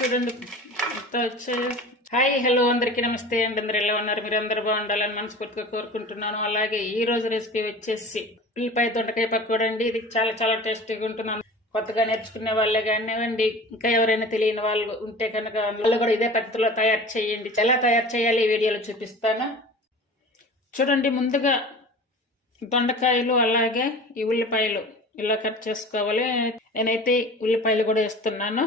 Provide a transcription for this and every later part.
చూడండి hi hello అందరికీ నమస్తే అండి. అందరు ఎలా ఉన్నారు? మీరు అందరూ బాగుండాలని మనస్ఫూర్తిగా కోరుకుంటున్నాను. అలాగే ఈ రోజు రెసిపీ వచ్చేసి ఉల్లిపాయ దొండకాయ పకోడీ అండి. ఇది చాలా చాలా టేస్టీగా ఉంటున్నాను. కొత్తగా నేర్చుకునే వాళ్ళే కానివ్వండి, ఇంకా ఎవరైనా తెలియని వాళ్ళు ఉంటే కనుక వాళ్ళు కూడా ఇదే పద్ధతిలో తయారు చేయండి. ఎలా తయారు చేయాలి ఈ వీడియోలో చూపిస్తాను. చూడండి, ముందుగా దొండకాయలు అలాగే ఈ ఉల్లిపాయలు ఇలా కట్ చేసుకోవాలి. నేనైతే ఉల్లిపాయలు కూడా వేస్తున్నాను.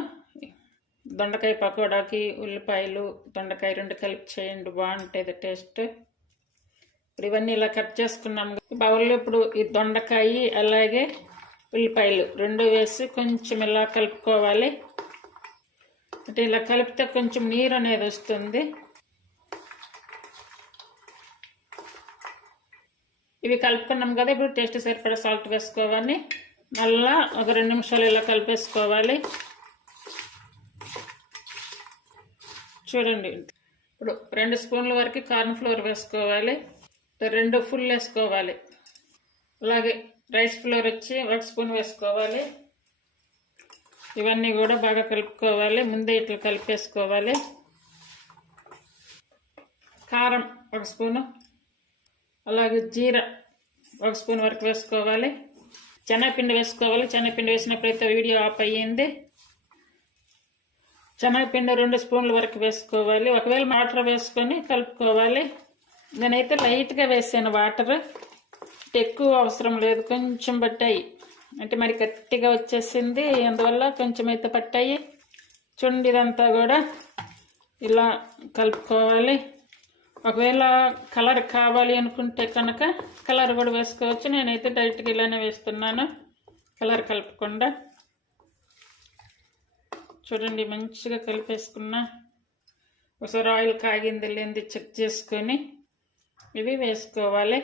దొండకాయ పకోడాకి ఉల్లిపాయలు దొండకాయ రెండు కలిపి చేయండి, బాగుంటుంది టేస్ట్. ఇప్పుడు ఇవన్నీ ఇలా కట్ చేసుకున్నాము. బౌల్లో ఇప్పుడు ఈ దొండకాయ అలాగే ఉల్లిపాయలు రెండు వేసి కొంచెం ఇలా కలుపుకోవాలి. అంటే ఇలా కలిపితే కొంచెం నీరు అనేది వస్తుంది. ఇవి కలుపుకున్నాం కదా, ఇప్పుడు టేస్ట్ సరిపడా సాల్ట్ వేసుకోవాలి. మళ్ళా ఒక 2 నిమిషాలు ఇలా కలిపేసుకోవాలి. చూడండి, ఇప్పుడు 2 స్పూన్ల వరకు కార్న్ ఫ్లోర్ వేసుకోవాలి. 2 ఫుల్ వేసుకోవాలి. అలాగే రైస్ ఫ్లోర్ వచ్చి 1 స్పూన్ వేసుకోవాలి. ఇవన్నీ కూడా బాగా కలుపుకోవాలి. ముందే ఇట్లా కలిపేసుకోవాలి. కారం 1 స్పూను, అలాగే జీరా 1 స్పూన్ వరకు వేసుకోవాలి. శనగపిండి వేసుకోవాలి. శనగపిండి వేసినప్పుడైతే వీడియో ఆఫ్ అయ్యింది. శనగపిండి 2 స్పూన్ల వరకు వేసుకోవాలి. ఒకవేళ వాటర్ వేసుకొని కలుపుకోవాలి. నేనైతే లైట్గా వేసాను వాటర్, ఎక్కువ అవసరం లేదు. కొంచెం పట్టాయి అంటే మరి గట్టిగా వచ్చేసింది, అందువల్ల కొంచెం అయితే పట్టాయి. చూడండి, ఇదంతా కూడా ఇలా కలుపుకోవాలి. ఒకవేళ కలర్ కావాలి అనుకుంటే కనుక కలర్ కూడా వేసుకోవచ్చు. నేనైతే డైరెక్ట్గా ఇలానే వేస్తున్నాను, కలర్ కలపకుండా. చూడండి, మంచిగా కలిపేసుకున్నా. ఒకసారి ఆయిల్ కాగింది లేనిది చెక్ చేసుకొని ఇవి వేసుకోవాలి.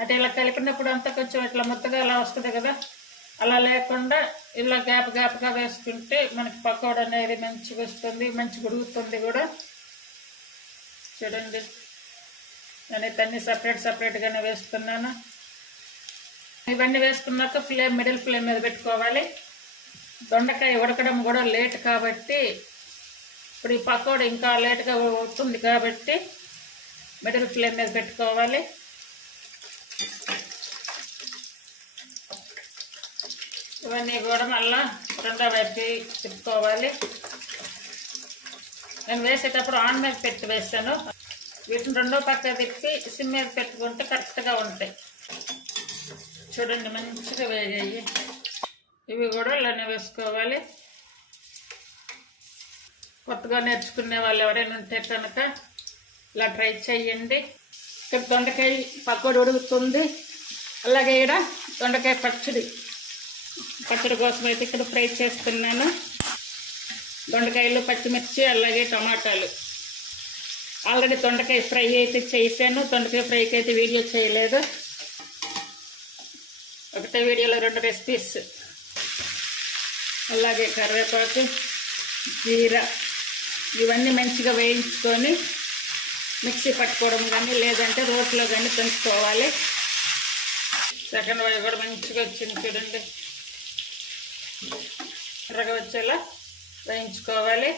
అంటే ఇలా కలిపినప్పుడు అంతా కొంచెం ఇట్లా ముద్దగా అలా వస్తుంది కదా, అలా లేకుండా ఇలా గ్యాప్గా వేసుకుంటే మనకి పకోడా అనేది మంచిగా వస్తుంది, మంచిగా ఉడుకుతుంది కూడా. చూడండి, నేనైతే అన్ని సపరేట్గానే వేస్తున్నాను. ఇవన్నీ వేసుకున్నాక మిడిల్ ఫ్లేమ్ మీద పెట్టుకోవాలి. దొండకాయ ఉడకడం కూడా లేట్ కాబట్టి ఇప్పుడు ఈ పకోడా ఇంకా లేట్గా అవుతుంది కాబట్టి మిడిల్ ఫ్లేమ్ మీద పెట్టుకోవాలి. ఇవన్నీ కూడా మళ్ళా రెండో వైపు తిప్పుకోవాలి. నేను వేసేటప్పుడు ఆన్ మీద పెట్టి వేసాను. వీటిని రెండో పక్క తిప్పి సిమ్ మీద పెట్టుకుంటే కరెక్ట్గా ఉంటాయి. చూడండి, మంచిగా వేగాయి. ఇవి కూడా ఇలానే వేసుకోవాలి. కొత్తగా నేర్చుకునే వాళ్ళు ఎవరైనా ఉంటే కనుక ఇలా ట్రై చేయండి. ఇక్కడ దొండకాయ పకోడీ ఉడుకుతుంది. అలాగే ఇక్కడ దొండకాయ పచ్చడి కోసం అయితే ఇక్కడ ఫ్రై చేస్తున్నాను. దొండకాయలు, పచ్చిమిర్చి, అలాగే టమాటాలు. ఆల్రెడీ దొండకాయ ఫ్రై అయితే చేశాను. దొండకాయ ఫ్రైకి అయితే వీడియో చేయలేదు. ఒకటే వీడియోలో 2 రెసిపీస్. అలాగే కరివేపాకు, జీరా ఇవన్నీ మంచిగా వేయించుకొని మిక్సీ పట్టుకోవడం కానీ లేదంటే రోట్లో కానీ దంచుకోవాలి. సెకండ్ వై కూడా మంచిగా వచ్చింది. చూడండి, ఎర్రగా వచ్చేలా వేయించుకోవాలి.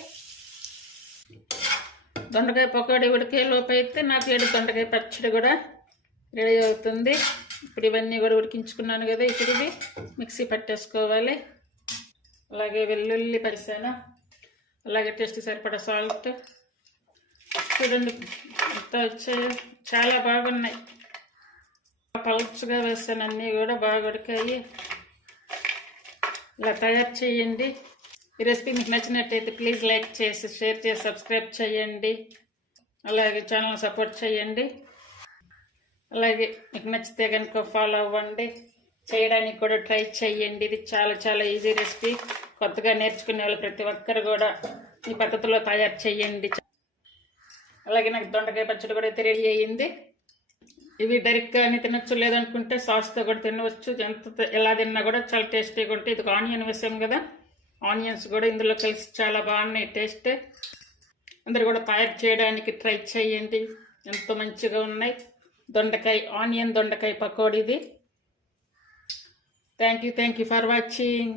దొండకాయ పకోడీ ఉడికే లోపు అయితే నాకు దొండకాయ పచ్చడి కూడా రెడీ అవుతుంది. ఇప్పుడు ఇవన్నీ కూడా ఉడికించుకున్నాను కదా, ఇప్పుడు ఇది మిక్సీ పట్టేసుకోవాలి. అలాగే వెల్లుల్లి పరిసాను, అలాగే టేస్ట్ సరిపడా సాల్ట్. చూడండి, చాలా బాగున్నాయి. పలుచగా వేసాను, అన్నీ కూడా బాగా ఉడికాయి. ఇలా తయారు చేయండి. ఈ రెసిపీ మీకు నచ్చినట్టయితే ప్లీజ్ లైక్ చేసి, షేర్ చేసి, సబ్స్క్రైబ్ చేయండి. అలాగే ఛానల్ సపోర్ట్ చేయండి. అలాగే మీకు నచ్చితే కనుక ఫాలో అవ్వండి. చేయడానికి కూడా ట్రై చేయండి. ఇది చాలా చాలా ఈజీ రెసిపీ. కొత్తగా నేర్చుకునే వాళ్ళు ప్రతి ఒక్కరు కూడా ఈ పద్ధతిలో తయారు చేయండి. అలాగే నాకు దొండకాయ పచ్చడి కూడా అయితే రెడీ అయ్యింది. ఇవి డైరెక్ట్గా అని తినొచ్చు, లేదనుకుంటే సాస్తో కూడా తినవచ్చు. ఎలా తిన్నా కూడా చాలా టేస్టీగా ఉంటాయి. ఇది ఆనియన్ వేసాం కదా, ఆనియన్స్ కూడా ఇందులో కలిసి చాలా బాగున్నాయి టేస్ట్. అందరు కూడా తయారు చేయడానికి ట్రై చేయండి, ఎంతో మంచిగా ఉన్నాయి. ఆనియన్ దొండకాయ పకోడీ ఇది. Thank you for watching.